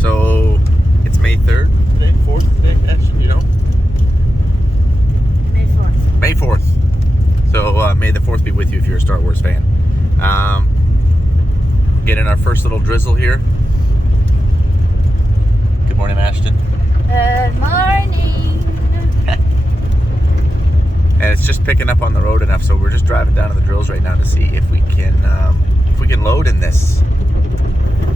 So it's May 3rd today, 4th today, Ashtyn, you know? May 4th. May 4th. So May the 4th be with you if you're a Star Wars fan. Getting our first little drizzle here. Good morning, Ashtyn. Good morning. And it's just picking up on the road enough, so we're just driving down to the drills right now to see if we can load in this.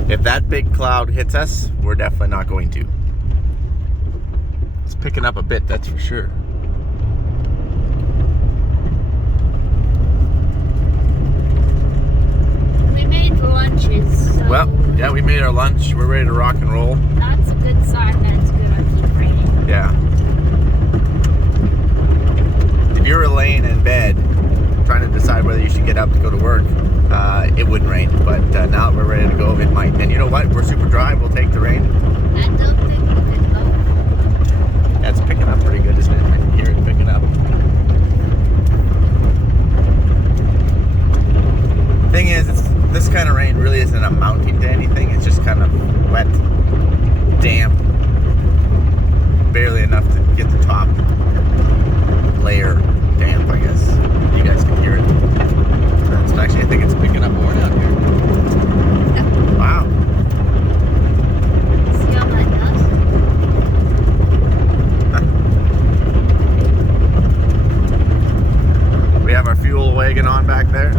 If that big cloud hits us, we're definitely not going to. It's picking up a bit, that's for sure. We made lunches. So Well, yeah, we made our lunch. We're ready to rock and roll. that's a good sign that it's gonna keep raining. Yeah. If you were laying in bed trying to decide whether you should get up to go to work, it wouldn't rain. But now that we're ready to go, it might. And you know what? We're super dry. We'll take the rain. I don't think we can go. Yeah, it's picking up pretty good, isn't it? I can hear it picking up. Thing is, this kind of rain really isn't amounting to anything. It's just kind of wet, damp, barely enough to get the top layer damp, I guess. You guys can hear it. That's actually, I think it's picking up more down here. Wow. See how that does? We have our fuel wagon on back there.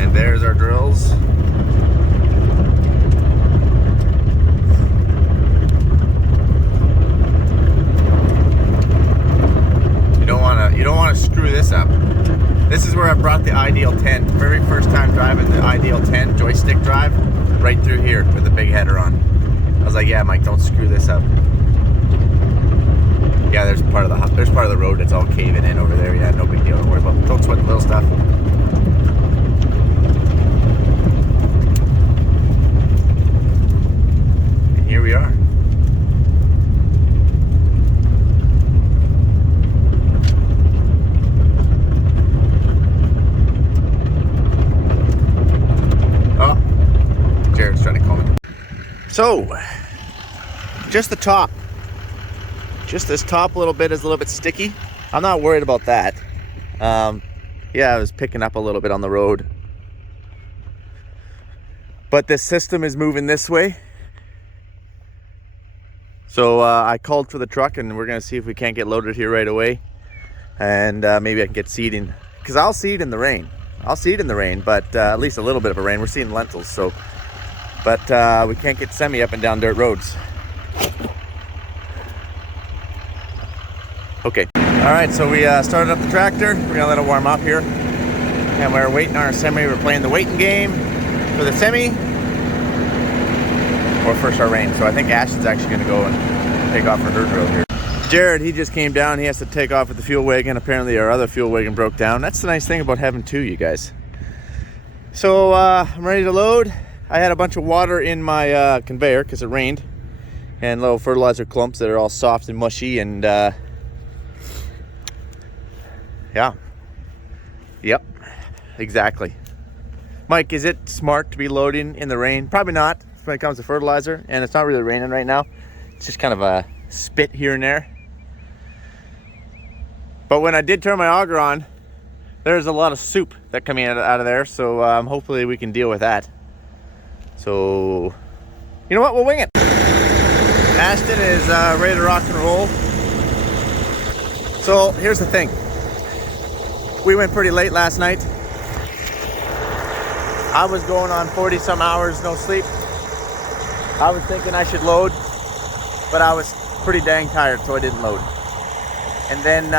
And there's our drills. You don't want to screw this up. This is where I brought the Ideal 10. Very first time driving the Ideal 10 joystick drive, right through here with the big header on. I was like, yeah, Mike, don't screw this up. Yeah, there's part of the road that's all caving in over there. Yeah, no big deal. Don't worry about. Don't sweat the little stuff. And here we are. Jared's trying to call me. So, just the top. Just this top little bit is a little bit sticky. I'm not worried about that. Yeah, I was picking up a little bit on the road. But this system is moving this way. So I called for the truck and we're going to see if we can't get loaded here right away. And maybe I can get seeding. Because I'll seed in the rain. I'll seed in the rain, but at least a little bit of a rain. We're seeing lentils, so... But we can't get semi up and down dirt roads. Okay. All right, so we started up the tractor. We're gonna let it warm up here. And we're waiting on our semi. We're playing the waiting game for the semi. Or first our rain. So I think Ashtyn's actually gonna go and take off for her drill here. Jared, he just came down. He has to take off with the fuel wagon. Apparently our other fuel wagon broke down. That's the nice thing about having two, you guys. So I'm ready to load. I had a bunch of water in my conveyor because it rained, and little fertilizer clumps that are all soft and mushy, and yeah, yep, exactly. Mike, is it smart to be loading in the rain? Probably not when it comes to fertilizer, and it's not really raining right now. It's just kind of a spit here and there. But when I did turn my auger on, there's a lot of soup that coming out of there, so hopefully we can deal with that. So, you know what? We'll wing it. Ashtyn is ready to rock and roll. So, here's the thing. We went pretty late last night. I was going on 40 some hours, no sleep. I was thinking I should load, but I was pretty dang tired, so I didn't load. And then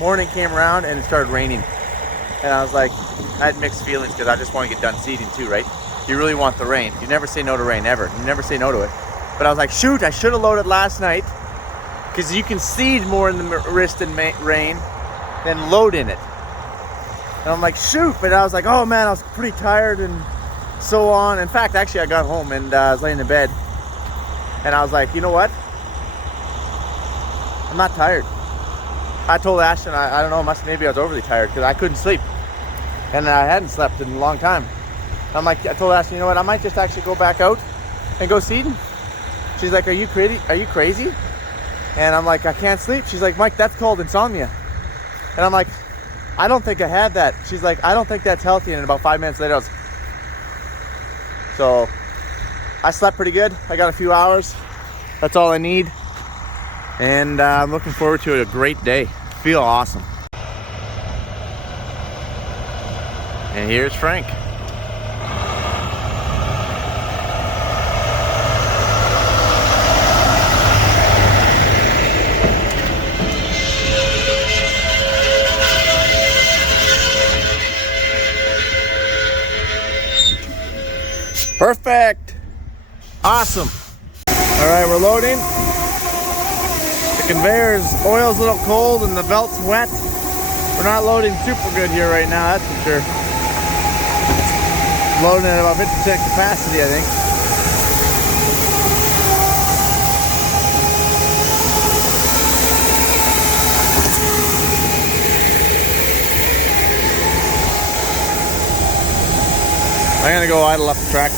morning came around and it started raining. And I was like, I had mixed feelings because I just want to get done seeding too, right? You really want the rain. You never say no to rain, ever. You never say no to it. But I was like, shoot, I should have loaded last night, because you can seed more in the wrist and rain than load in it. And I'm like, shoot, but I was like, oh man, I was pretty tired and so on. In fact, actually I got home and I was laying in bed and I was like, you know what? I'm not tired. I told Ashtyn, I don't know, maybe I was overly tired because I couldn't sleep. and I hadn't slept in a long time. I'm like, I told Ashley, you know what? I might just actually go back out and go seeding. She's like, are you crazy? Are you crazy? And I'm like, I can't sleep. She's like, Mike, that's called insomnia. And I'm like, I don't think I had that. She's like, I don't think that's healthy. And about 5 minutes later, I was... So I slept pretty good. I got a few hours. That's all I need. And I'm looking forward to a great day. Feel awesome. And here's Frank. Perfect. Awesome. All right, we're loading. The conveyor's oil's a little cold and the belt's wet. We're not loading super good here right now, that's for sure. Loading at about 50% capacity, I think. I'm gonna go idle up the track.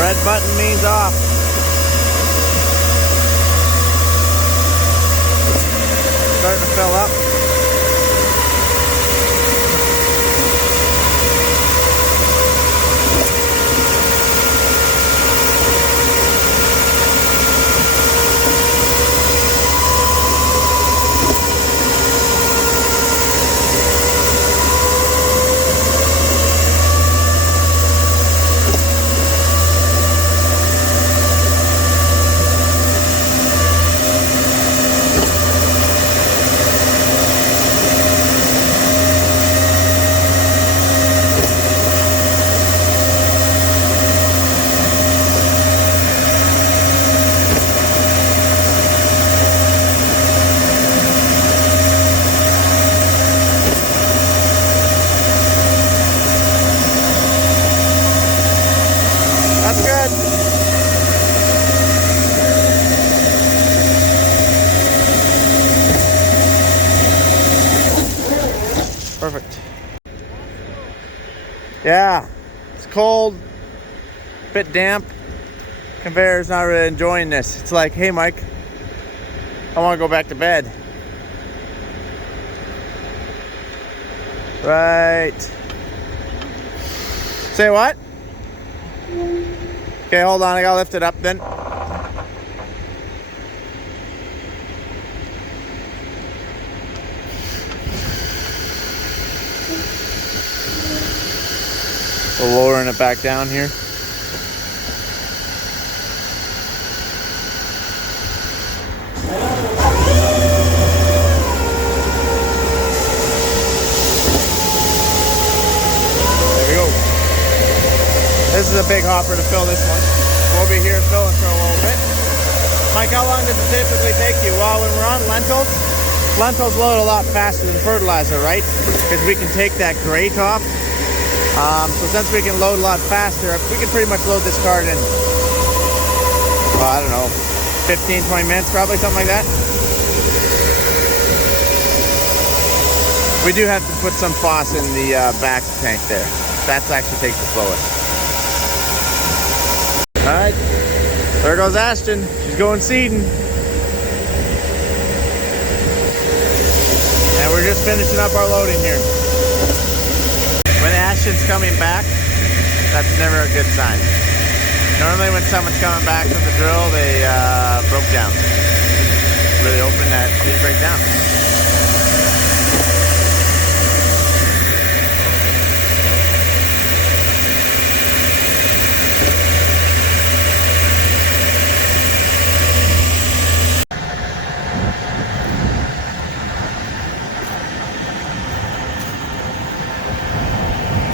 Red button means off. Starting to fill up. That's good. Perfect. Yeah, it's cold, a bit damp. Conveyor's not really enjoying this. It's like, hey Mike, I want to go back to bed. Right. Say what? Okay, hold on, I gotta lift it up then. We're lowering it back down here. This is a big hopper to fill this one. We'll be here filling for a little bit. Mike, how long does it typically take you? Well, when we're on lentils, lentils load a lot faster than fertilizer, right? Because we can take that grate off. So since we can load a lot faster, we can pretty much load this cart in, well, I don't know, 15, 20 minutes, probably, something like that. We do have to put some FOS in the back tank there. That actually takes the slowest. All right, there goes Ashtyn. She's going seeding. And we're just finishing up our loading here. When Ashtyn's coming back, that's never a good sign. Normally when someone's coming back from the drill, they broke down. Really hoping that it didn't break down.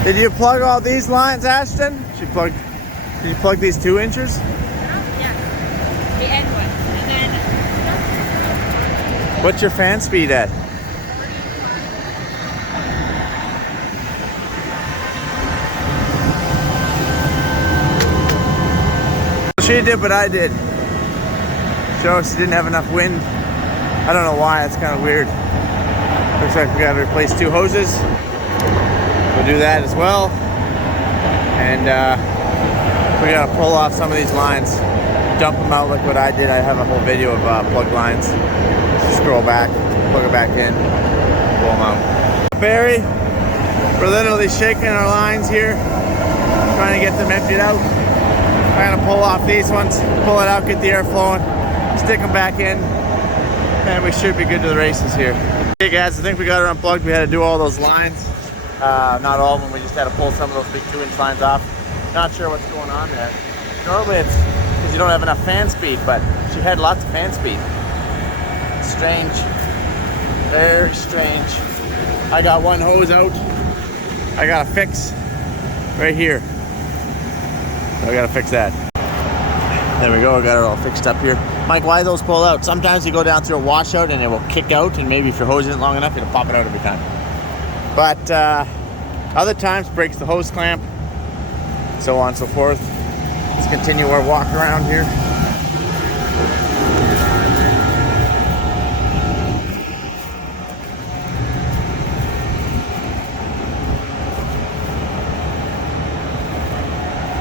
Did you plug all these lines, Ashtyn? Did you plug these 2 inches? Yeah. The end one. And then What's your fan speed at? She did what I did. So she didn't have enough wind. I don't know why, it's kind of weird. Looks like we gotta replace 2 hoses. We'll do that as well. And we gotta pull off some of these lines, dump them out like what I did. I have a whole video of plug lines. Just scroll back, plug it back in, pull them out. Barry, we're literally shaking our lines here, trying to get them emptied out. Trying to pull off these ones, pull it out, get the air flowing, stick them back in, and we should be good to the races here. Hey guys, I think we got her unplugged. We had to do all those lines. Not all of them, we just had to pull some of those big 2-inch lines off. Not sure what's going on there. Normally it's because you don't have enough fan speed, but she had lots of fan speed. Strange, very strange. I got one hose out. I got a fix right here. So I gotta fix that. There we go, I got it all fixed up here. Mike, why those pull out? Sometimes you go down through a washout and it will kick out, and maybe if your hose isn't long enough, it'll pop it out every time. But other times breaks the hose clamp, so on and so forth. Let's continue our walk around here.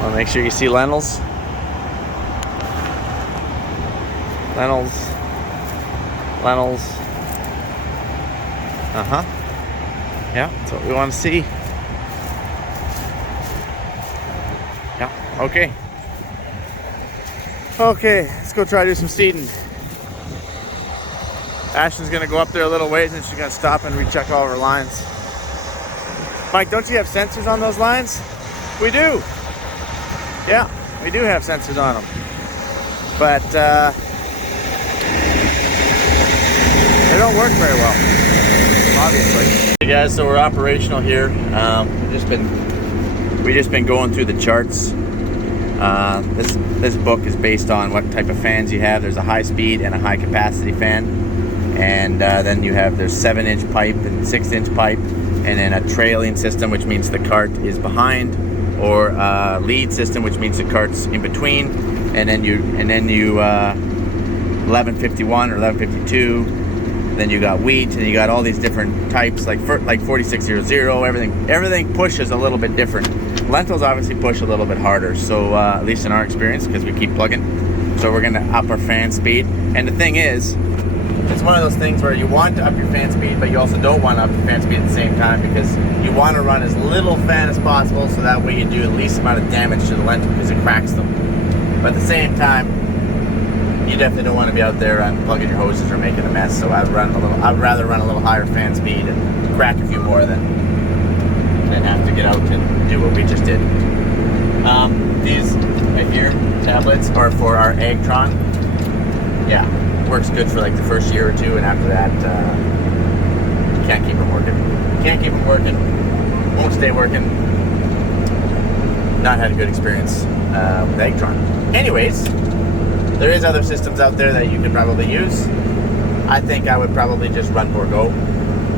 Well, make sure you see lentils. Lentils. Uh-huh. Yeah, that's what we want to see. Yeah, okay. Okay, let's go try to do some seeding. Ashtyn's gonna go up there a little ways and she's gonna stop and recheck all of her lines. Mike, don't you have sensors on those lines? We do. Yeah, we do have sensors on them. But they don't work very well, obviously. Hey guys, so we're operational here. We've just been going through the charts. This book is based on what type of fans you have. There's a high speed and a high capacity fan, and then there's 7-inch pipe and 6-inch pipe, and then a trailing system, which means the cart is behind, or a lead system, which means the cart's in between, and then you 1151 or 1152. Then you got wheat, and you got all these different types, like 4600. Everything pushes a little bit different. Lentils obviously push a little bit harder, so at least in our experience, because we keep plugging. So we're gonna up our fan speed. And the thing is, it's one of those things where you want to up your fan speed, but you also don't want to up your fan speed at the same time, because you want to run as little fan as possible, so that way you do the least amount of damage to the lentil, because it cracks them. But at the same time, you definitely don't want to be out there plugging your hoses or making a mess. So I'd rather run a little higher fan speed and crack a few more than have to get out and do what we just did. These right here tablets are for our Agtron. Yeah, works good for like the first year or two, and after that, you can't keep them working. Can't keep them working. Won't stay working. Not had a good experience with Agtron. Anyways. There is other systems out there that you could probably use. I think I would probably just run Borgo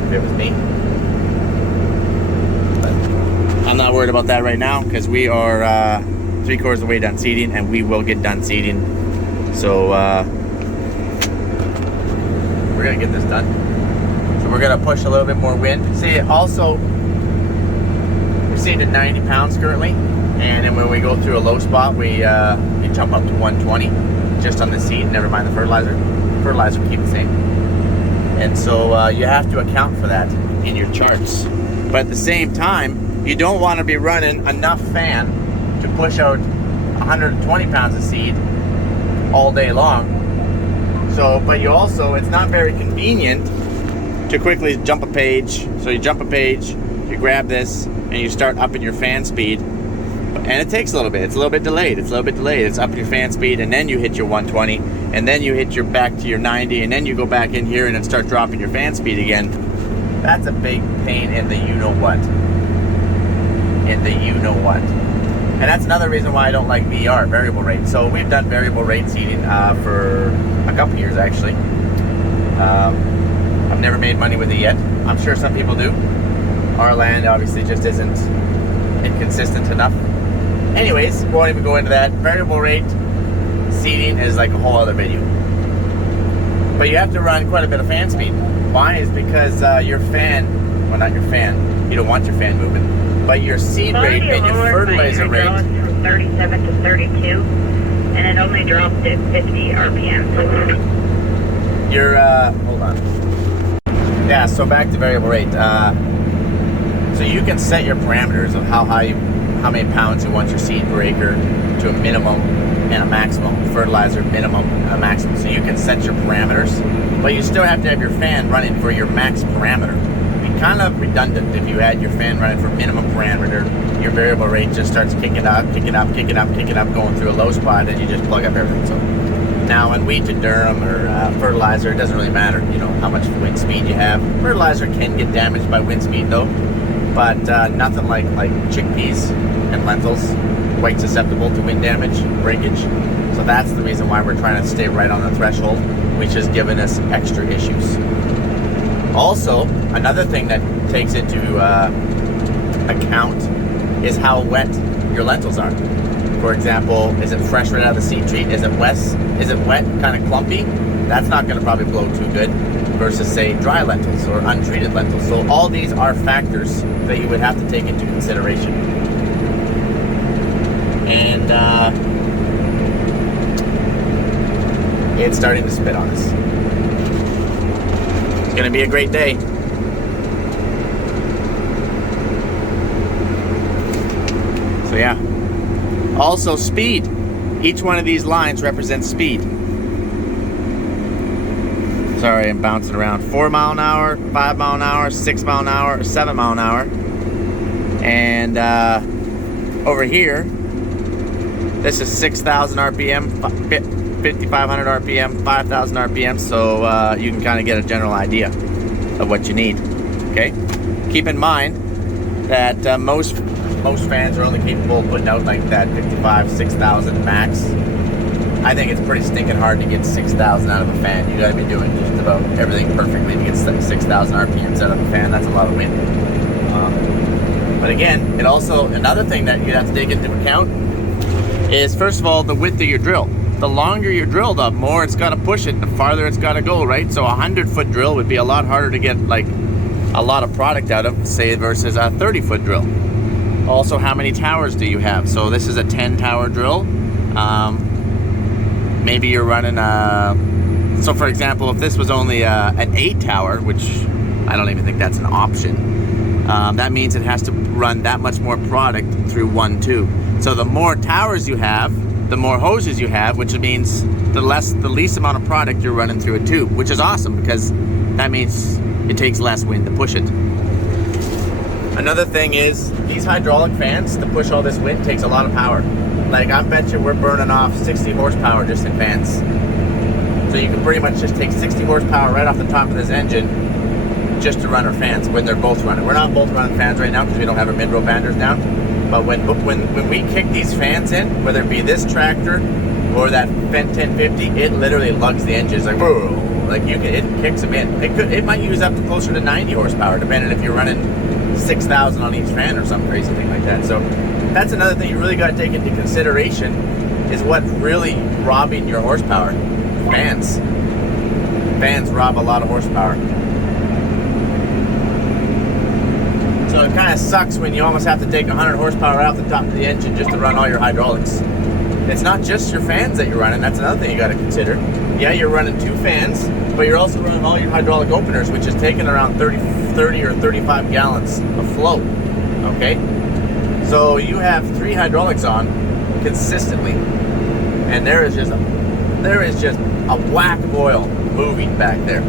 if it was me. But I'm not worried about that right now, because we are 3/4 of the way done seeding, and we will get done seeding. So we're gonna get this done. So we're gonna push a little bit more wind. See, also we're seeding at 90 pounds currently, and then when we go through a low spot, we jump up to 120. Just on the seed, never mind the fertilizer. Fertilizer will keep the same. And so you have to account for that in your charts. But at the same time, you don't want to be running enough fan to push out 120 pounds of seed all day long. So, but you also, it's not very convenient to quickly jump a page. So you jump a page, you grab this, and you start upping your fan speed. And it takes a little bit. It's a little bit delayed. It's up your fan speed, and then you hit your 120, and then you hit your back to your 90, and then you go back in here and then start dropping your fan speed again. That's a big pain in the you-know-what. And that's another reason why I don't like VR, variable rate. So we've done variable rate seeding for a couple years, actually. I've never made money with it yet. I'm sure some people do. Our land obviously just isn't inconsistent enough. Anyways, won't even go into that. Variable rate seeding is like a whole other video. But you have to run quite a bit of fan speed. Why? Is because your fan, well, not your fan, you don't want your fan moving, but your seed rate and your fertilizer rate. From 37 to 32, and it only dropped at 50 RPM. Your, hold on. Yeah, so back to variable rate. So you can set your parameters of how many pounds you want your seed per acre to a minimum and a maximum. Fertilizer minimum, a maximum. So you can set your parameters, but you still have to have your fan running for your max parameter. It'd be kind of redundant if you had your fan running for minimum parameter. Your variable rate just starts kicking up, going through a low spot, and you just plug up everything. So now in wheat and durum or fertilizer, it doesn't really matter, you know, how much wind speed you have. Fertilizer can get damaged by wind speed though. But nothing like chickpeas and lentils, quite susceptible to wind damage, breakage. So that's the reason why we're trying to stay right on the threshold, which has given us extra issues. Also, another thing that takes into account is how wet your lentils are. For example, is it fresh right out of the seed treat? Is it wet, kind of clumpy? That's not going to probably blow too good. Versus, say, dry lentils or untreated lentils. So all these are factors that you would have to take into consideration. And it's starting to spit on us. It's going to be a great day. So yeah. Also speed. Each one of these lines represents speed. Sorry, I'm bouncing around. 4 mile an hour, 5 mile an hour, 6 mile an hour, 7 mile an hour. And over here, this is 6,000 RPM, 5,500 RPM, 5,000 RPM. So you can kind of get a general idea of what you need. Okay. Keep in mind that most fans are only capable of putting out like that 55, 6,000 max. I think it's pretty stinking hard to get 6,000 out of a fan. You got to be doing just about everything perfectly to get 6,000 RPMs out of a fan. That's a lot of wind. But again, it also, another thing that you have to take into account is, first of all, the width of your drill. The longer your drill, the more it's got to push it, the farther it's got to go, right? So a 100-foot drill would be a lot harder to get like a lot of product out of, say, versus a 30-foot drill. Also, how many towers do you have? So this is a 10-tower drill. Maybe you're running so for example, if this was only an 8-tower, which I don't even think that's an option, that means it has to run that much more product through one tube. So the more towers you have, the more hoses you have, which means the least amount of product you're running through a tube, which is awesome because that means it takes less wind to push it. Another thing is, these hydraulic fans, to push all this wind, takes a lot of power. Like, I bet you we're burning off 60 horsepower just in fans. So you can pretty much just take 60 horsepower right off the top of this engine just to run our fans when they're both running. We're not both running fans right now because we don't have our mid-row banders down. But when we kick these fans in, whether it be this tractor or that Fendt 1050, it literally lugs the engines like, whoa, like it kicks them in. It might use up to closer to 90 horsepower, depending if you're running 6,000 on each fan or some crazy thing like that. So that's another thing you really got to take into consideration, is what's really robbing your horsepower. Fans rob a lot of horsepower. So it kind of sucks when you almost have to take 100 horsepower out the top of the engine just to run all your hydraulics. It's not just your fans that you're running. That's another thing you got to consider. Yeah, you're running 2 fans, but you're also running all your hydraulic openers, which is taking around 30 or 35 gallons of flow. Okay? So you have 3 hydraulics on consistently, and there is just a whack of oil moving back there.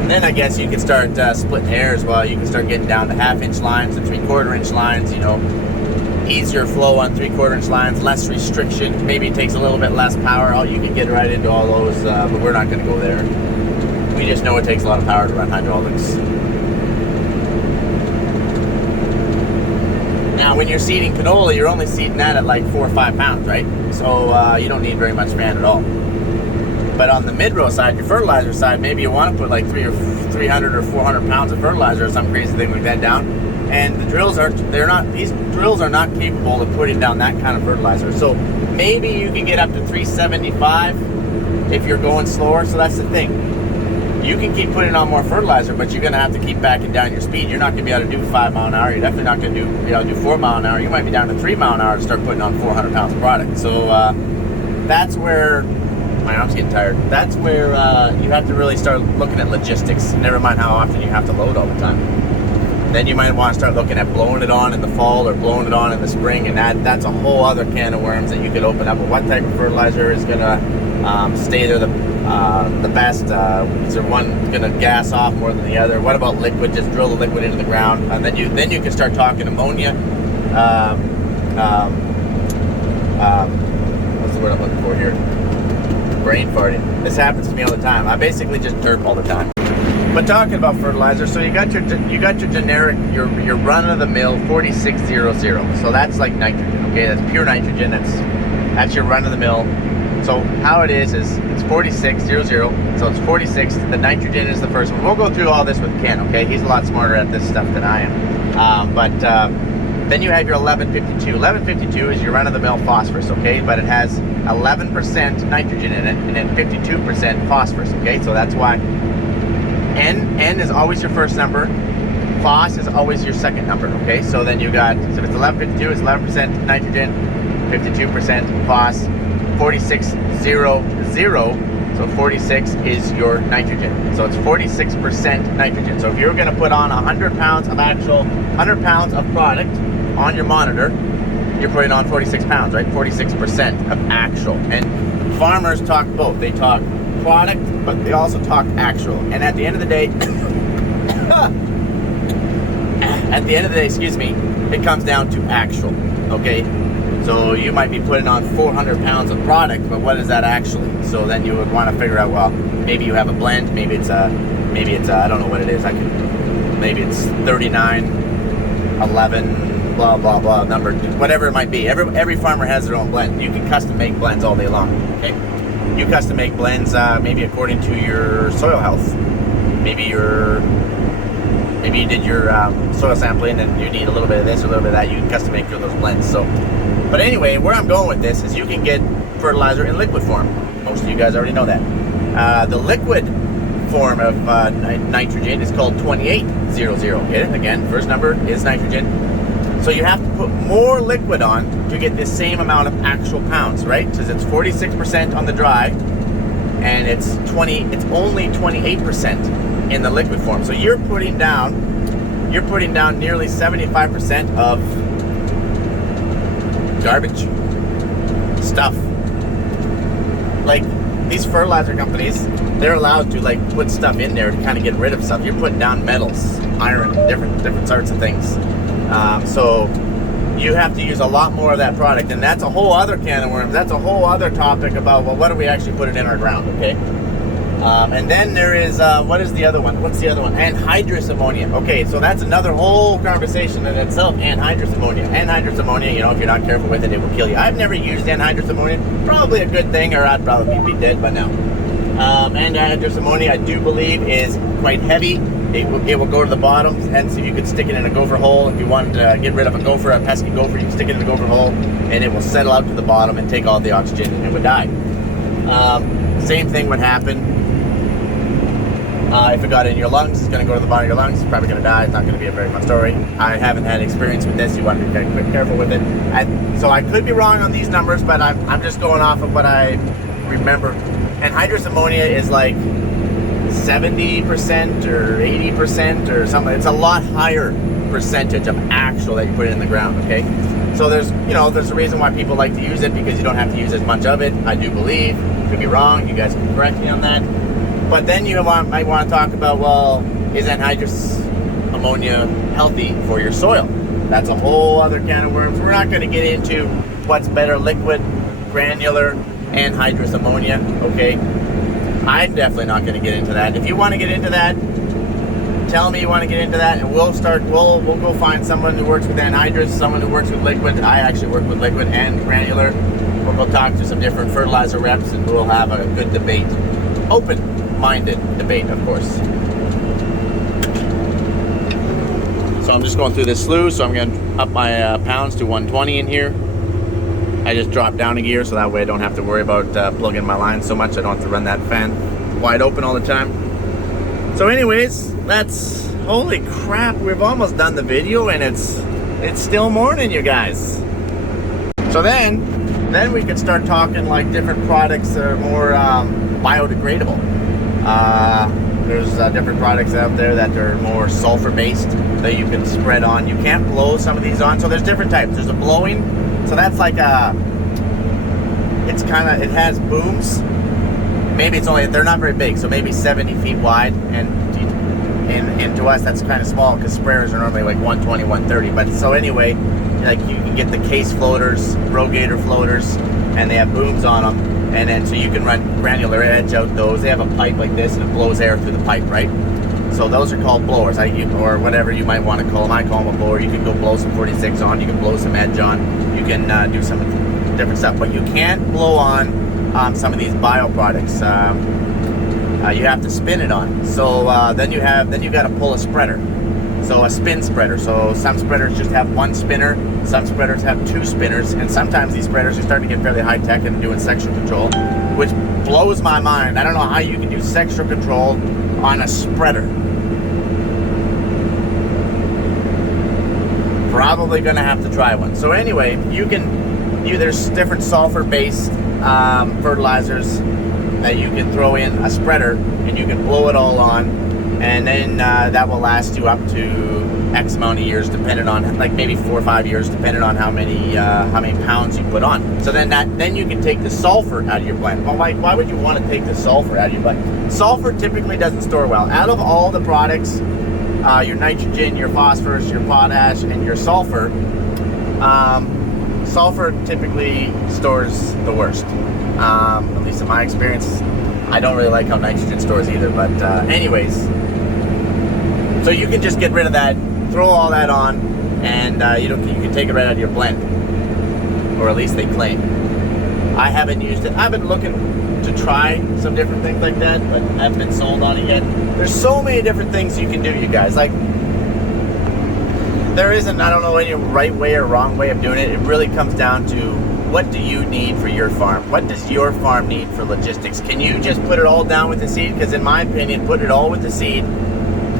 And then I guess you can start splitting hairs. Well, you can start getting down to 1/2 inch lines and 3/4 inch lines. You know, easier flow on 3/4 inch lines, less restriction. Maybe it takes a little bit less power. Oh, you can get right into all those, but we're not going to go there. We just know it takes a lot of power to run hydraulics. Now, when you're seeding canola, you're only seeding that at like 4 or 5 pounds, right? So you don't need very much fan at all. But on the mid-row side, your fertilizer side, maybe you want to put like 300 or 400 pounds of fertilizer or some crazy thing like that down. And the drills these drills are not capable of putting down that kind of fertilizer. So maybe you can get up to 375 if you're going slower. So that's the thing. You can keep putting on more fertilizer, but you're going to have to keep backing down your speed. You're not going to be able to do 5 mile an hour. You're definitely not going to be able to do 4 mile an hour. You might be down to 3 mile an hour to start putting on 400 pounds of product. So that's where, my arm's getting tired. That's where you have to really start looking at logistics. Never mind how often you have to load all the time. Then you might want to start looking at blowing it on in the fall or blowing it on in the spring, and that's a whole other can of worms that you could open up. But what type of fertilizer is going to stay there the best? Is there one going to gas off more than the other? What about liquid? Just drill the liquid into the ground, and then you can start talking ammonia. What's the word I'm looking for here? Brain farting. This happens to me all the time. I basically just derp all the time. But talking about fertilizer, so you got your generic, your run-of-the-mill 4600. So that's like nitrogen, okay? That's pure nitrogen. That's your run-of-the-mill. So how it is it's 4600. So it's 46. The nitrogen is the first one. We'll go through all this with Ken, okay? He's a lot smarter at this stuff than I am. But then you have your 1152. 1152 is your run-of-the-mill phosphorus, okay? But it has 11% nitrogen in it and then 52% phosphorus, okay? So that's why N is always your first number. Phos is always your second number, okay? So then you got, so if it's 1152, it's 11% nitrogen, 52% phos, 4600. So 46 is your nitrogen. So it's 46% nitrogen. So if you're going to put on 100 pounds of 100 pounds of product on your monitor, you're putting on 46 pounds, right? 46% of actual. And farmers talk both. They talk product, but they also talk actual. And at the end of the day, excuse me, it comes down to actual, okay? So you might be putting on 400 pounds of product, but what is that actually? So then you would want to figure out, well, maybe you have a blend, maybe it's I don't know what it is. Maybe it's 39, 11, blah, blah, blah, number, whatever it might be. Every farmer has their own blend. You can custom make blends all day long, okay? You custom make blends maybe according to your soil health. Maybe you did your soil sampling and you need a little bit of this or a little bit of that. You can custom make those blends. So, but anyway, where I'm going with this is you can get fertilizer in liquid form. Most of you guys already know that. The liquid form of nitrogen is called 2800. Okay? Again, first number is nitrogen. So you have to put more liquid on to get the same amount of actual pounds, right? Because it's 46% on the dry, and it's only 28% in the liquid form. So you're putting down nearly 75% of garbage stuff. Like these fertilizer companies, they're allowed to like put stuff in there to kind of get rid of stuff. You're putting down metals, iron, different sorts of things. So you have to use a lot more of that product, and that's a whole other can of worms. That's a whole other topic about, well, what do we actually put it in our ground, okay? And then there is, what is the other one? What's the other one? Anhydrous ammonia. Okay, so that's another whole conversation in itself, anhydrous ammonia. Anhydrous ammonia, you know, if you're not careful with it, it will kill you. I've never used anhydrous ammonia. Probably a good thing, or I'd probably be dead by now. Anhydrous ammonia, I do believe, is quite heavy. It will go to the bottom, hence if you could stick it in a gopher hole, if you wanted to get rid of a pesky gopher, you can stick it in the gopher hole, and it will settle out to the bottom and take all the oxygen, and it would die. Same thing would happen if it got in your lungs. It's going to go to the bottom of your lungs, it's probably going to die. It's not going to be a very fun story. I haven't had experience with this. You want to be very careful with it. So I could be wrong on these numbers, but I'm just going off of what I remember. Anhydrous ammonia is like 70% or 80% or something. It's a lot higher percentage of actual that you put in the ground, okay? So there's a reason why people like to use it, because you don't have to use as much of it, I do believe. Could be wrong, you guys can correct me on that. But then you might want to talk about, well, is anhydrous ammonia healthy for your soil? That's a whole other can of worms. We're not going to get into what's better, liquid, granular, anhydrous ammonia, okay? I'm definitely not going to get into that. If you want to get into that, tell me you want to get into that, and we'll go find someone who works with anhydrous, someone who works with liquid. I actually work with liquid and granular. We'll go talk to some different fertilizer reps, and we'll have a good debate. Open-minded debate, of course. So I'm just going through this slew, so I'm going to up my pounds to 120 in here. I just dropped down a gear, so that way I don't have to worry about plugging my line so much. I don't have to run that fan wide open all the time. So anyways, holy crap, we've almost done the video, and it's still morning, you guys. So then we could start talking like different products that are more biodegradable. There's different products out there that are more sulfur based that you can spread on. You can't blow some of these on, so there's different types. There's a blowing, so that's like it has booms. Maybe they're not very big, so maybe 70 feet wide, and to us that's kind of small because sprayers are normally like 120, 130. But so anyway, like you can get the case floaters, Rogator floaters, and they have booms on them, and then so you can run granular edge out those. They have a pipe like this, and it blows air through the pipe, right? So those are called blowers, or whatever you might want to call them. I call them a blower. You can go blow some 46 on, you can blow some edge on, you can do some different stuff, but you can't blow on some of these bio products. You have to spin it on. So then you got to pull a spreader. So a spin spreader. So some spreaders just have one spinner, some spreaders have two spinners, and sometimes these spreaders are starting to get fairly high tech and doing sexual control, which blows my mind. I don't know how you can do sexual control on a spreader. Probably gonna have to try one. So anyway, there's different sulfur-based fertilizers that you can throw in a spreader, and you can blow it all on, and then that will last you up to X amount of years, depending on like maybe 4 or 5 years, depending on how many pounds you put on. So then you can take the sulfur out of your blend. Well, why would you want to take the sulfur out of your blend? Sulfur typically doesn't store well. Out of all the products, your nitrogen, your phosphorus, your potash, and your sulfur, sulfur typically stores the worst. At least in my experience. I don't really like how nitrogen stores either, but anyways, so you can just get rid of that, throw all that on, and you can take it right out of your blend, or at least they claim. I haven't used it. I've been looking to try some different things like that, but I haven't been sold on it yet. There's so many different things you can do, you guys. Like, there isn't, I don't know, any right way or wrong way of doing it. It really comes down to, what do you need for your farm? What does your farm need for logistics? Can you just put it all down with the seed? Because in my opinion, put it all with the seed,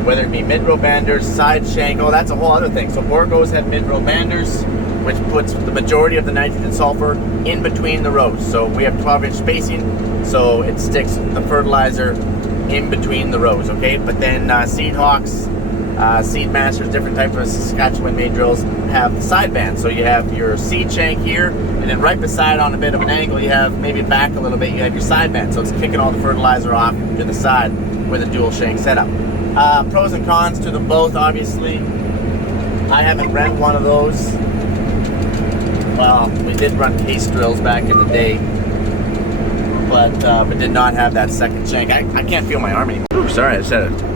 whether it be mid-row banders, side shank, that's a whole other thing. So Borgo's had mid-row banders, which puts the majority of the nitrogen sulfur in between the rows. So we have 12-inch spacing, so it sticks the fertilizer in between the rows, okay? But then Seed Hawks, Seed Masters, different types of Saskatchewan made drills have the side bands. So you have your seed shank here, and then right beside on a bit of an angle, you have maybe back a little bit, you have your side band. So it's kicking all the fertilizer off to the side with a dual shank setup. Pros and cons to them both, obviously. I haven't run one of those. Well, we did run case drills back in the day, but did not have that second shank. I can't feel my arm anymore. Oops, sorry, I said it.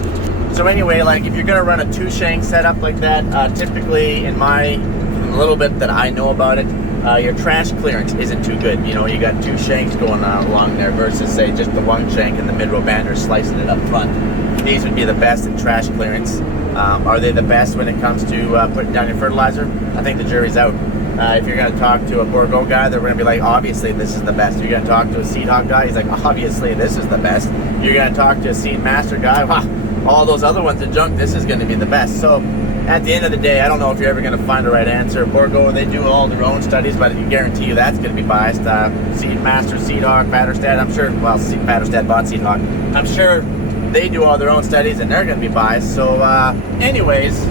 So anyway, like if you're gonna run a two shank setup like that, typically from the little bit that I know about it, your trash clearance isn't too good. You know, you got two shanks going along there versus say just the one shank and the mid-row bander slicing it up front. These would be the best in trash clearance. Are they the best when it comes to putting down your fertilizer? I think the jury's out. If you're gonna talk to a Borgo guy, they're gonna be like, obviously this is the best. You're gonna talk to a Seed Hawk guy, he's like, obviously this is the best. You're gonna talk to a Seed Master guy, wow, all those other ones are junk, this is going to be the best. So at the end of the day, I don't know if you're ever going to find the right answer. Borgo, they do all their own studies, but I can guarantee you that's going to be biased. Seed Master, Seed Hawk, Batterstad, I'm sure, well, Batterstad bought Seed Hawk. I'm sure they do all their own studies and they're going to be biased. So anyways,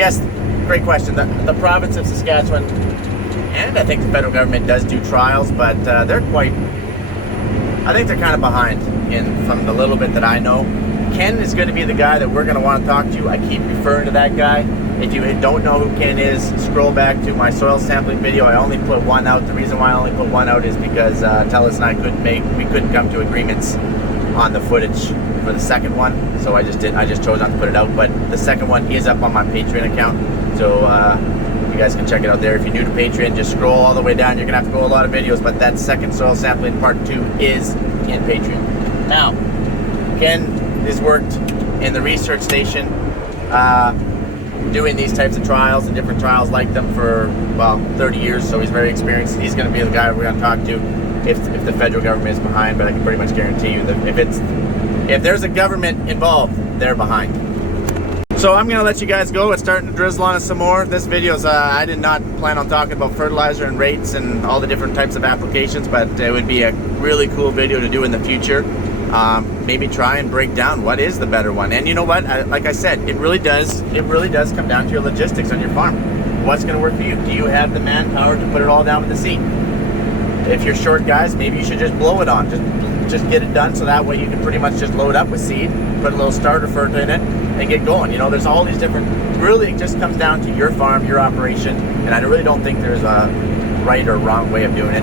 Yes, great question. The province of Saskatchewan, and I think the federal government does do trials, but they're quite, I think they're kind of behind from the little bit that I know. Ken is going to be the guy that we're going to want to talk to. I keep referring to that guy. If you don't know who Ken is, scroll back to my soil sampling video. I only put one out. The reason why I only put one out is because Telus and I couldn't come to agreements on the footage for the second one, so I just chose not to put it out. But the second one is up on my Patreon account, so you guys can check it out there. If you're new to Patreon, just scroll all the way down. You're gonna have to go a lot of videos, but that second soil sampling part 2 is in Patreon. Now, Ken has worked in the research station doing these types of trials and different trials like them for, well, 30 years, so he's very experienced. He's going to be the guy we're going to talk to if the federal government is behind, but I can pretty much guarantee you that if there's a government involved, they're behind. So I'm going to let you guys go. It's starting to drizzle on us some more. This video is, I did not plan on talking about fertilizer and rates and all the different types of applications, but it would be a really cool video to do in the future. Maybe try and break down what is the better one. And you know what? Like I said, it really does come down to your logistics on your farm. What's going to work for you? Do you have the manpower to put it all down with the seed? If you're short, guys, maybe you should just blow it on. Just get it done, so that way you can pretty much just load up with seed, put a little starter fert in it, and get going. You know, there's all these different. Really, it just comes down to your farm, your operation, and I really don't think there's a right or wrong way of doing it.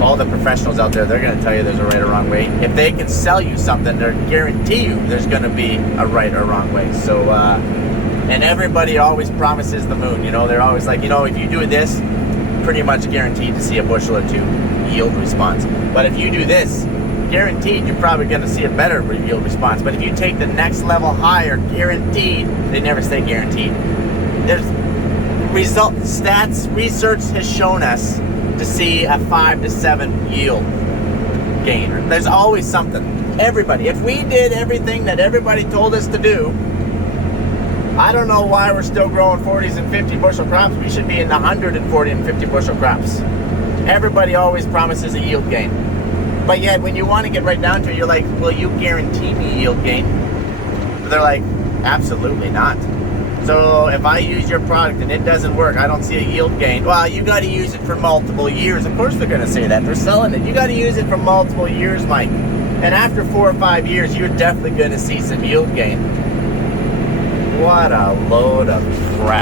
All the professionals out there, they're going to tell you there's a right or wrong way. If they can sell you something, they guarantee you there's going to be a right or wrong way. So, and everybody always promises the moon. You know, they're always like, you know, if you do this, pretty much guaranteed to see a bushel or 2 yield response. But if you do this, guaranteed you're probably going to see a better yield response. But if you take the next level higher, guaranteed, they never say guaranteed. There's stats, research has shown us to see a 5 to 7 yield gain. There's always something. Everybody, if we did everything that everybody told us to do, I don't know why we're still growing 40s and 50 bushel crops. We should be in the 140 and 50 bushel crops. Everybody always promises a yield gain. But yet, when you want to get right down to it, you're like, will you guarantee me yield gain? They're like, absolutely not. So if I use your product and it doesn't work, I don't see a yield gain. Well, you got to use it for multiple years. Of course they're going to say that. They're selling it. You got to use it for multiple years, Mike. And after 4 or 5 years, you're definitely going to see some yield gain. What a load of crap.